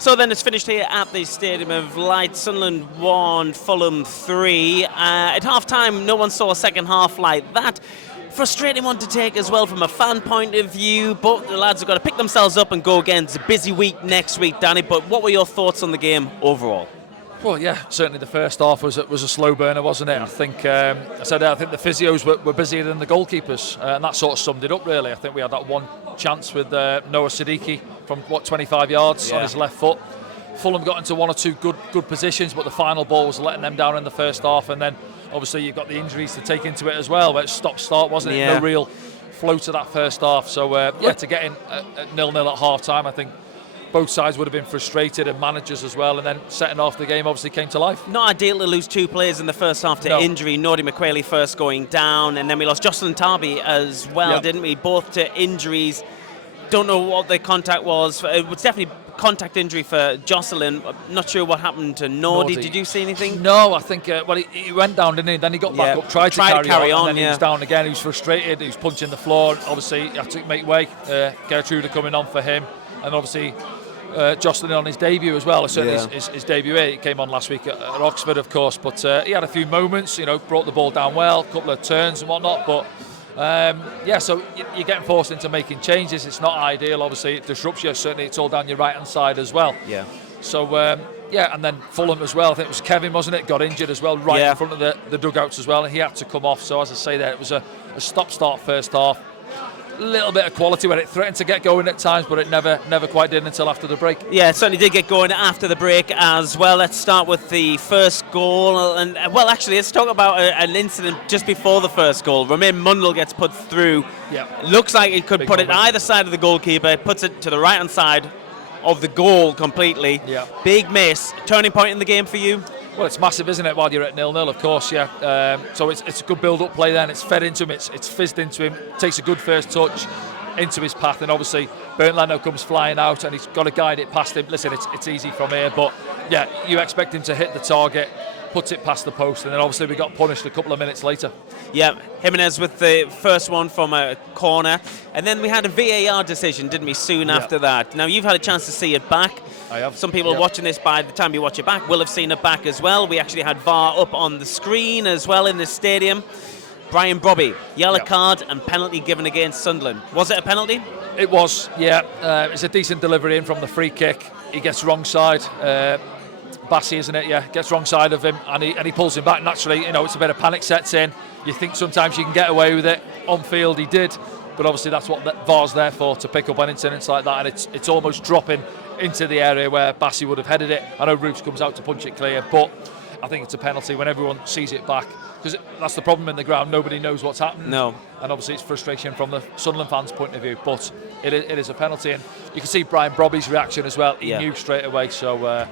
So then it's finished here at the Stadium of Light. Sunderland 1, Fulham 3. At half-time, no one saw a second half like that. Frustrating one to take as well from a fan point of view, but the lads have got to pick themselves up and go again. It's a busy week next week, Danny, but what were your thoughts on the game overall? Well, yeah, certainly the first half was a slow burner, wasn't it? I think I think the physios were busier than the goalkeepers, and that sort of summed it up, really. I think we had that one chance with Noah Siddiqui from 25 yards on his left foot. Fulham got into one or two good positions, but the final ball was letting them down in the first half, and then obviously you've got the injuries to take into it as well. But stop-start, wasn't it? No real flow to that first half. So to get in at 0-0 at half time, I think both sides would have been frustrated, and managers as well, and then setting off the game obviously came to life. Not ideal to lose two players in the first half to injury. Nordy McQuailey first going down, and then we lost Jocelyn Tarby as well, didn't we? Both to injuries. Don't know what the contact was. It was definitely contact injury for Jocelyn. Not sure what happened to Nordy. Did you see anything? No, I think he went down, didn't he? Then he got back up, tried to carry on, and then he was down again. He was frustrated. He was punching the floor. Obviously, he had to make way. Gertrude coming on for him, and obviously Jocelyn on his debut as well. Certainly his debut. He came on last week at Oxford, of course, but he had a few moments. Brought the ball down well, a couple of turns and whatnot, but. So you're getting forced into making changes. It's not ideal. Obviously, it disrupts you. Certainly, it's all down your right-hand side as well. Yeah. So, and then Fulham as well. I think it was Kevin, wasn't it? Got injured as well, in front of the dugouts as well, and he had to come off. So, as I say there, it was a stop-start first half. A little bit of quality when it threatened to get going at times, but it never quite did until after the break. Yeah, it certainly did get going after the break as well. Let's start with the first goal, and actually let's talk about an incident just before the first goal. Romain Mundle gets put through. Yeah, looks like he could put it either side of the goalkeeper. It puts it to the right hand side of the goal completely. Yeah, big miss. Turning point in the game for you. Well, it's massive, isn't it, while you're at 0-0, of course, so it's a good build-up play then. It's fed into him, it's fizzed into him, takes a good first touch into his path, and obviously Bernd Leno comes flying out and he's got to guide it past him. Listen, it's easy from here, but you expect him to hit the target, puts it past the post, and then obviously we got punished a couple of minutes later. Yeah, Jimenez with the first one from a corner, and then we had a VAR decision, didn't we, soon after that. Now, you've had a chance to see it back. I have. Some people watching this by the time you watch it back will have seen it back as well. We actually had VAR up on the screen as well in the stadium. Brian Brobby, yellow card and penalty given against Sunderland. Was it a penalty? It was, it's a decent delivery in from the free kick. He gets wrong side. Bassey, isn't it? Yeah, gets wrong side of him, and he pulls him back. Naturally, it's a bit of panic sets in. You think sometimes you can get away with it. On field, he did, but obviously that's what VAR's there for, to pick up on incidents like that, and it's almost dropping into the area where Bassey would have headed it. I know Roofs comes out to punch it clear, but I think it's a penalty when everyone sees it back, because that's the problem in the ground. Nobody knows what's happened. No. And obviously it's frustration from the Sunderland fans' point of view, but it is a penalty, and you can see Brian Brobby's reaction as well. He knew straight away. So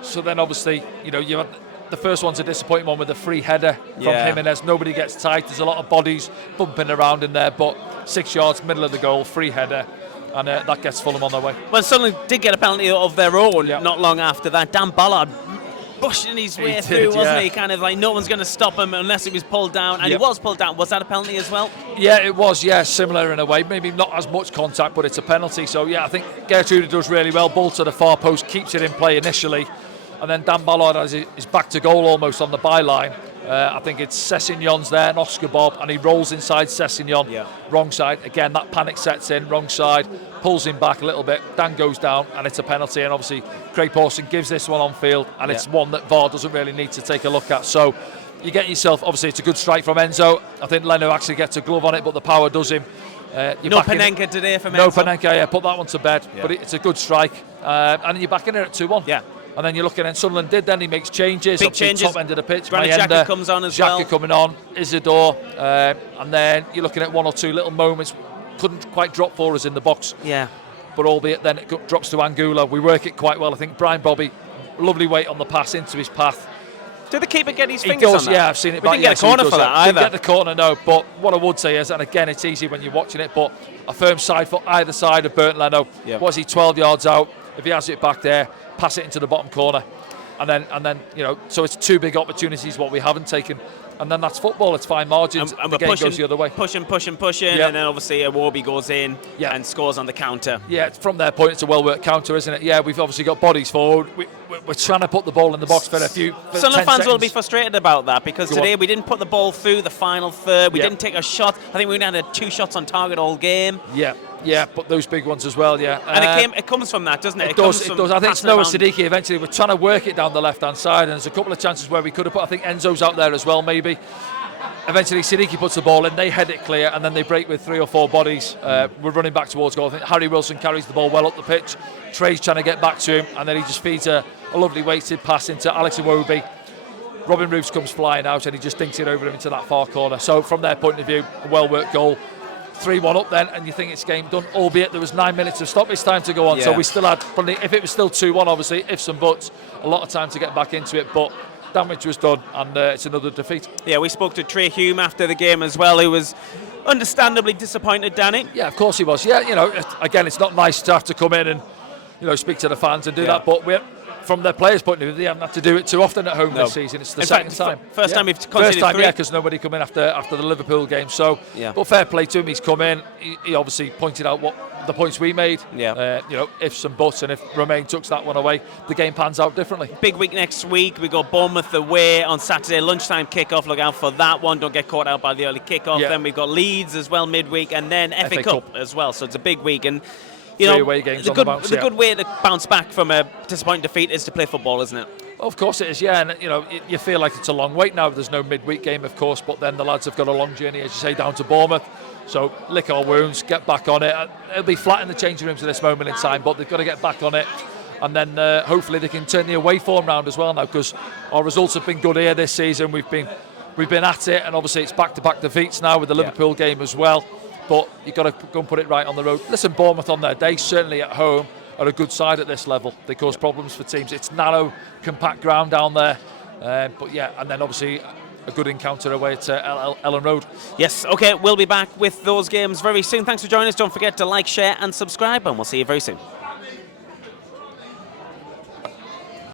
so then obviously you had the first one's a disappointing one with the free header from Jimenez. Nobody gets tight. There's a lot of bodies bumping around in there, but 6 yards, middle of the goal, free header. And that gets Fulham on their way. Well, Sunderland did get a penalty of their own not long after that. Dan Ballard pushing his way through, wasn't he? Kind of like no one's going to stop him unless he was pulled down. And he was pulled down. Was that a penalty as well? Yeah, it was, similar in a way. Maybe not as much contact, but it's a penalty. So, I think Gertrude does really well. Ball to the far post, keeps it in play initially. And then Dan Ballard is back to goal almost on the byline. I think it's Sessegnon's there and Oscar Bob, and he rolls inside Sessegnon, wrong side. Again, that panic sets in, wrong side, pulls him back a little bit. Dan goes down, and it's a penalty. And obviously, Craig Pawson gives this one on field, and it's one that VAR doesn't really need to take a look at. So you get yourself, obviously, it's a good strike from Enzo. I think Leno actually gets a glove on it, but the power does him. No Panenka today from Enzo. No Panenka, put that one to bed. But it's a good strike. And you're back in there at 2-1. Yeah. And then you're looking at Sunderland then he makes changes. Big changes. Top end of the pitch. Granit Xhaka comes on as well. Xhaka coming on, Isidore. And then you're looking at one or two little moments. Couldn't quite drop for us in the box. Yeah. But albeit then it drops to Angula. We work it quite well. I think Brian Brobby, lovely weight on the pass into his path. Did the keeper get his fingers on that? Yeah, I've seen it. We didn't get a corner for that either. Didn't get the corner, no. But what I would say is, and again, it's easy when you're watching it, but a firm side foot either side of Bernd Leno. Yep. Was he 12 yards out? If he has it back there, pass it into the bottom corner. And then so it's two big opportunities what we haven't taken. and then that's football. It's fine margins. And the game pushing, goes the other way. Pushing, Yep. and then obviously Iwobi goes in and scores on the counter. Yeah, from their point, it's a well-worked counter, isn't it? Yeah, we've obviously got bodies forward. We're trying to put the ball in the box for a few. Sunderland fans seconds. will be frustrated about that because today we didn't put the ball through the final third. We didn't take a shot. I think we only had 2 shots on target all game. Yeah, but those big ones as well, yeah. And it comes from that, doesn't it? It does. I think it's Noah passing Siddiqui eventually. We're trying to work it down the left-hand side, and there's a couple of chances where we could have put, I think Enzo's out there as well, maybe. Eventually, Siddiqui puts the ball in, they head it clear, and then they break with 3 or 4 bodies. We're running back towards goal. I think Harry Wilson carries the ball well up the pitch. Trey's trying to get back to him, and then he just feeds a lovely weighted pass into Alex Iwobi. Robin Roofs comes flying out, and he just dinks it over him into that far corner. So from their point of view, a well-worked goal. 3-1 up then, and you think it's game done, albeit there was 9 minutes of stoppage time to go on. So we still had, if it was still 2-1, obviously, ifs and buts, a lot of time to get back into it. But damage was done, and it's another defeat. Yeah, we spoke to Trai Hume after the game as well, who was understandably disappointed, Danny. Yeah, of course he was. Yeah, again, it's not nice to have to come in and speak to the fans and do that, but from their players' point of view, they haven't had to do it too often at home this season. It's the second time. First time we've conceded 3. Yeah, because nobody come in after the Liverpool game. So, but fair play to him. He's come in. He obviously pointed out what the points we made. Ifs and buts, and if Romain took that one away, the game pans out differently. Big week next week. We got Bournemouth away on Saturday, lunchtime kickoff. Look out for that one. Don't get caught out by the early kickoff. Then we've got Leeds as well midweek, and then FA Cup as well. So it's a big week, and 3 away games on the bounce. The good way to bounce back from a disappointing defeat is to play football, isn't it? Well, of course it is, yeah. And you feel like it's a long wait now. There's no midweek game, of course, but then the lads have got a long journey, as you say, down to Bournemouth. So lick our wounds, get back on it. It'll be flat in the changing rooms at this moment in time, but they've got to get back on it. And then hopefully they can turn the away form round as well now, because our results have been good here this season. We've been at it, and obviously it's back-to-back defeats now with the Liverpool game as well. But you've got to go and put it right on the road. Listen, Bournemouth on their day, certainly at home, are a good side at this level. They cause problems for teams. It's narrow, compact ground down there. And then obviously a good encounter away at Ellen Road. Yes, okay, we'll be back with those games very soon. Thanks for joining us. Don't forget to like, share and subscribe, and we'll see you very soon.